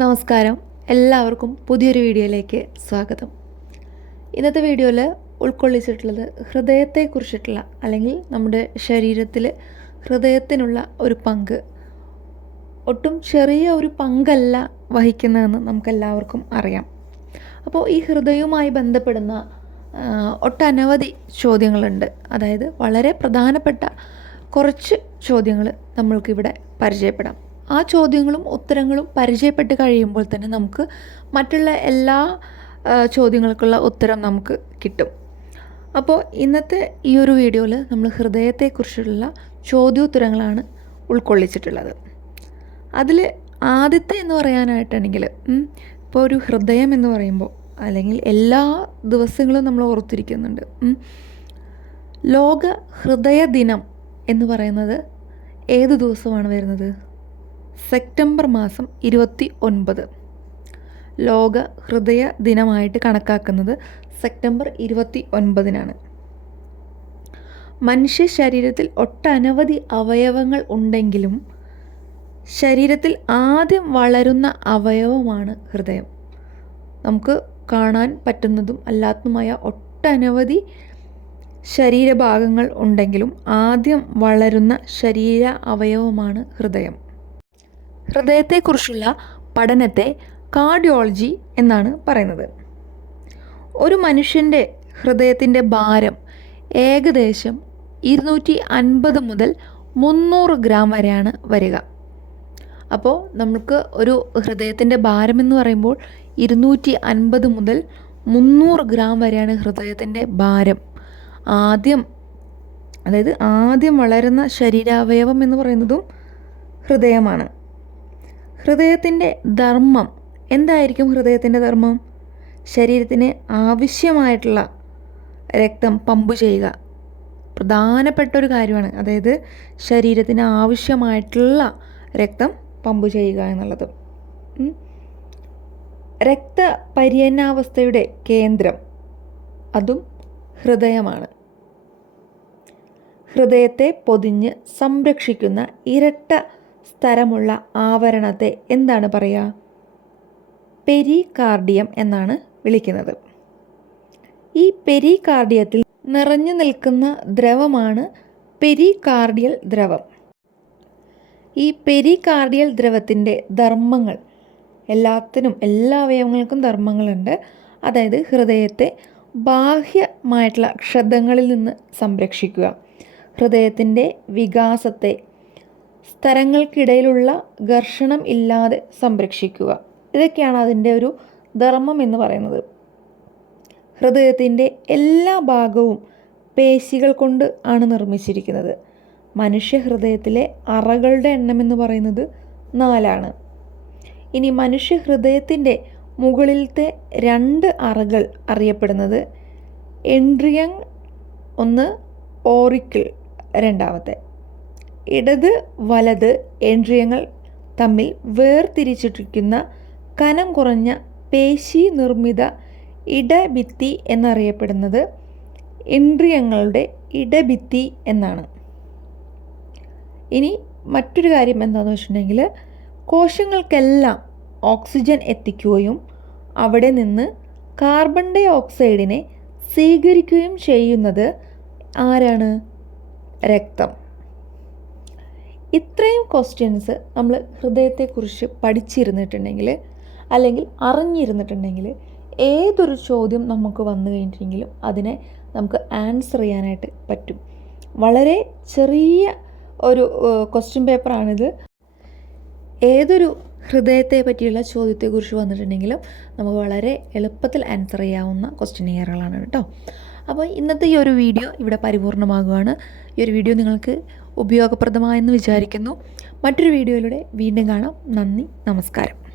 നമസ്കാരം. എല്ലാവർക്കും പുതിയൊരു വീഡിയോയിലേക്ക് സ്വാഗതം. ഇന്നത്തെ വീഡിയോയിൽ ഉൾക്കൊള്ളിച്ചിട്ടുള്ളത് ഹൃദയത്തെക്കുറിച്ചിട്ടുള്ള അല്ലെങ്കിൽ നമ്മുടെ ശരീരത്തിൽ ഹൃദയത്തിനുള്ള ഒരു പങ്ക്. ഒട്ടും ചെറിയ ഒരു പങ്കല്ല വഹിക്കുന്നതെന്ന് നമുക്കെല്ലാവർക്കും അറിയാം. അപ്പോൾ ഈ ഹൃദയവുമായി ബന്ധപ്പെടുന്ന ഒട്ടനവധി ചോദ്യങ്ങളുണ്ട്. അതായത് വളരെ പ്രധാനപ്പെട്ട കുറച്ച് ചോദ്യങ്ങൾ നമ്മൾക്കിവിടെ പരിചയപ്പെടാം. ആ ചോദ്യങ്ങളും ഉത്തരങ്ങളും പരിചയപ്പെട്ട് കഴിയുമ്പോൾ തന്നെ നമുക്ക് മറ്റുള്ള എല്ലാ ചോദ്യങ്ങൾക്കുള്ള ഉത്തരം നമുക്ക് കിട്ടും. അപ്പോൾ ഇന്നത്തെ ഈ ഒരു വീഡിയോയിൽ നമ്മൾ ഹൃദയത്തെക്കുറിച്ചുള്ള ചോദ്യോത്തരങ്ങളാണ് ഉൾക്കൊള്ളിച്ചിട്ടുള്ളത്. അതിൽ ആദ്യത്തെ എന്ന് പറയാനായിട്ടാണെങ്കിൽ ഇപ്പോൾ ഒരു ഹൃദയം എന്ന് പറയുമ്പോൾ അല്ലെങ്കിൽ എല്ലാ ദിവസങ്ങളും നമ്മൾ ഓർത്തിരിക്കുന്നുണ്ട്. ലോക ഹൃദയ ദിനം എന്ന് പറയുന്നത് ഏത് ദിവസമാണ് വരുന്നത്? സെപ്റ്റംബർ മാസം ഇരുപത്തി ഒൻപത് ലോക ഹൃദയ ദിനമായിട്ട് കണക്കാക്കുന്നത് സെപ്റ്റംബർ ഇരുപത്തി ഒൻപതിനാണ് മനുഷ്യ ശരീരത്തിൽ ഒട്ടനവധി അവയവങ്ങൾ ഉണ്ടെങ്കിലും ശരീരത്തിൽ ആദ്യം വളരുന്ന അവയവമാണ് ഹൃദയം. നമുക്ക് കാണാൻ പറ്റുന്നതും അല്ലാത്തതുമായ ഒട്ടനവധി ശരീരഭാഗങ്ങൾ ഉണ്ടെങ്കിലും ആദ്യം വളരുന്ന ശരീര അവയവമാണ് ഹൃദയം. ഹൃദയത്തെക്കുറിച്ചുള്ള പഠനത്തെ കാർഡിയോളജി എന്നാണ് പറയുന്നത്. ഒരു മനുഷ്യന്റെ ഹൃദയത്തിന്റെ ഭാരം ഏകദേശം ഇരുന്നൂറ്റി അൻപത് മുതൽ മുന്നൂറ് ഗ്രാം വരെയാണ് വരിക. അപ്പോൾ നമുക്ക് ഒരു ഹൃദയത്തിന്റെ ഭാരം എന്ന് പറയുമ്പോൾ ഇരുന്നൂറ്റി അൻപത് മുതൽ മുന്നൂറ് ഗ്രാം വരെയാണ് ഹൃദയത്തിന്റെ ഭാരം. ആദ്യം അതായത് ആദ്യം വളരുന്ന ശരീരാവയവം എന്ന് പറയുന്നതും ഹൃദയമാണ്. ഹൃദയത്തിന്റെ ധർമ്മം എന്തായിരിക്കും ഹൃദയത്തിന്റെ ധർമ്മം? ശരീരത്തിന് ആവശ്യമായിട്ടുള്ള രക്തം പമ്പ് ചെയ്യുക. പ്രധാനപ്പെട്ട ഒരു കാര്യമാണ്. അതായത് ശരീരത്തിന് ആവശ്യമായിട്ടുള്ള രക്തം പമ്പ് ചെയ്യുക എന്നുള്ളത്. രക്തപര്യനാവസ്ഥയുടെ കേന്ദ്രം അതും ഹൃദയമാണ്. ഹൃദയത്തെ പൊതിഞ്ഞ് സംരക്ഷിക്കുന്ന ഇരട്ട സ്ഥലമുള്ള ആവരണത്തെ എന്താണ് പറയുക പെരികാർഡിയം എന്നാണ് വിളിക്കുന്നത്. ഈ പെരികാർഡിയത്തിൽ നിറഞ്ഞു നിൽക്കുന്ന ദ്രവമാണ് പെരികാർഡിയൽ ദ്രവം. ഈ പെരികാർഡിയൽ ദ്രവത്തിന്റെ ധർമ്മങ്ങൾ എല്ലാത്തിനും എല്ലാ അവയവങ്ങൾക്കും ധർമ്മങ്ങളുണ്ട്. അതായത് ഹൃദയത്തെ ബാഹ്യമായിട്ടുള്ള ക്ഷതങ്ങളിൽ നിന്ന് സംരക്ഷിക്കുക. ഹൃദയത്തിന്റെ വികാസത്തെ സ്ഥലങ്ങൾക്കിടയിലുള്ള ഘർഷണം ഇല്ലാതെ സംരക്ഷിക്കുക. ഇതൊക്കെയാണ് അതിന്റെ ഒരു ധർമ്മം എന്ന് പറയുന്നത്. ഹൃദയത്തിന്റെ എല്ലാ ഭാഗവും പേശികൾ കൊണ്ട് ആണ് നിർമ്മിച്ചിരിക്കുന്നത്. മനുഷ്യ ഹൃദയത്തിലെ അറകളുടെ എണ്ണം എന്ന് പറയുന്നത് നാലാണ്. ഇനി മനുഷ്യ ഹൃദയത്തിന്റെ മുകളിലത്തെ രണ്ട് അറകൾ അറിയപ്പെടുന്നത് എൻട്രിയങ് ഒന്ന് ഓറിക്കിൾ രണ്ടാമത്തെ. ഇടത് വലത് എൻട്രിയങ്ങൾ തമ്മിൽ വേർതിരിച്ചിട്ടിരിക്കുന്ന കനം കുറഞ്ഞ പേശി നിർമ്മിത ഇടഭിത്തി എന്നറിയപ്പെടുന്നത് ഇന്ദ്രിയങ്ങളുടെ ഇടഭിത്തി എന്നാണ്. ഇനി മറ്റൊരു കാര്യം എന്താണെന്ന് വെച്ചിട്ടുണ്ടെങ്കിൽ കോശങ്ങൾക്കെല്ലാം ഓക്സിജൻ എത്തിക്കുകയും അവിടെ നിന്ന് കാർബൺ ഡൈ ഓക്സൈഡിനെ സ്വീകരിക്കുകയും ചെയ്യുന്നത് ആരാണ്? രക്തം. ഇത്രയും ക്വസ്റ്റ്യൻസ് നമ്മൾ ഹൃദയത്തെക്കുറിച്ച് പഠിച്ചിരുന്നിട്ടുണ്ടെങ്കിൽ അല്ലെങ്കിൽ അറിഞ്ഞിരുന്നിട്ടുണ്ടെങ്കിൽ ഏതൊരു ചോദ്യം നമുക്ക് വന്നു കഴിഞ്ഞിട്ടുണ്ടെങ്കിലും അതിനെ നമുക്ക് ആൻസർ ചെയ്യാനായിട്ട് പറ്റും. വളരെ ചെറിയ ഒരു ക്വസ്റ്റ്യൻ പേപ്പറാണിത് ഏതൊരു ഹൃദയത്തെ പറ്റിയുള്ള ചോദ്യത്തെക്കുറിച്ച് വന്നിട്ടുണ്ടെങ്കിലും നമുക്ക് വളരെ എളുപ്പത്തിൽ ആൻസർ ചെയ്യാവുന്ന ക്വസ്റ്റ്യനെയറുകളാണ് കേട്ടോ. അപ്പോൾ ഇന്നത്തെ ഈ ഒരു വീഡിയോ ഇവിടെ പരിപൂർണമാകുകയാണ്. ഈ ഒരു വീഡിയോ നിങ്ങൾക്ക് ഉപയോഗപ്രദമായെന്ന് വിചാരിക്കുന്നു. മറ്റൊരു വീഡിയോയിലൂടെ വീണ്ടും കാണാം. നന്ദി നമസ്കാരം.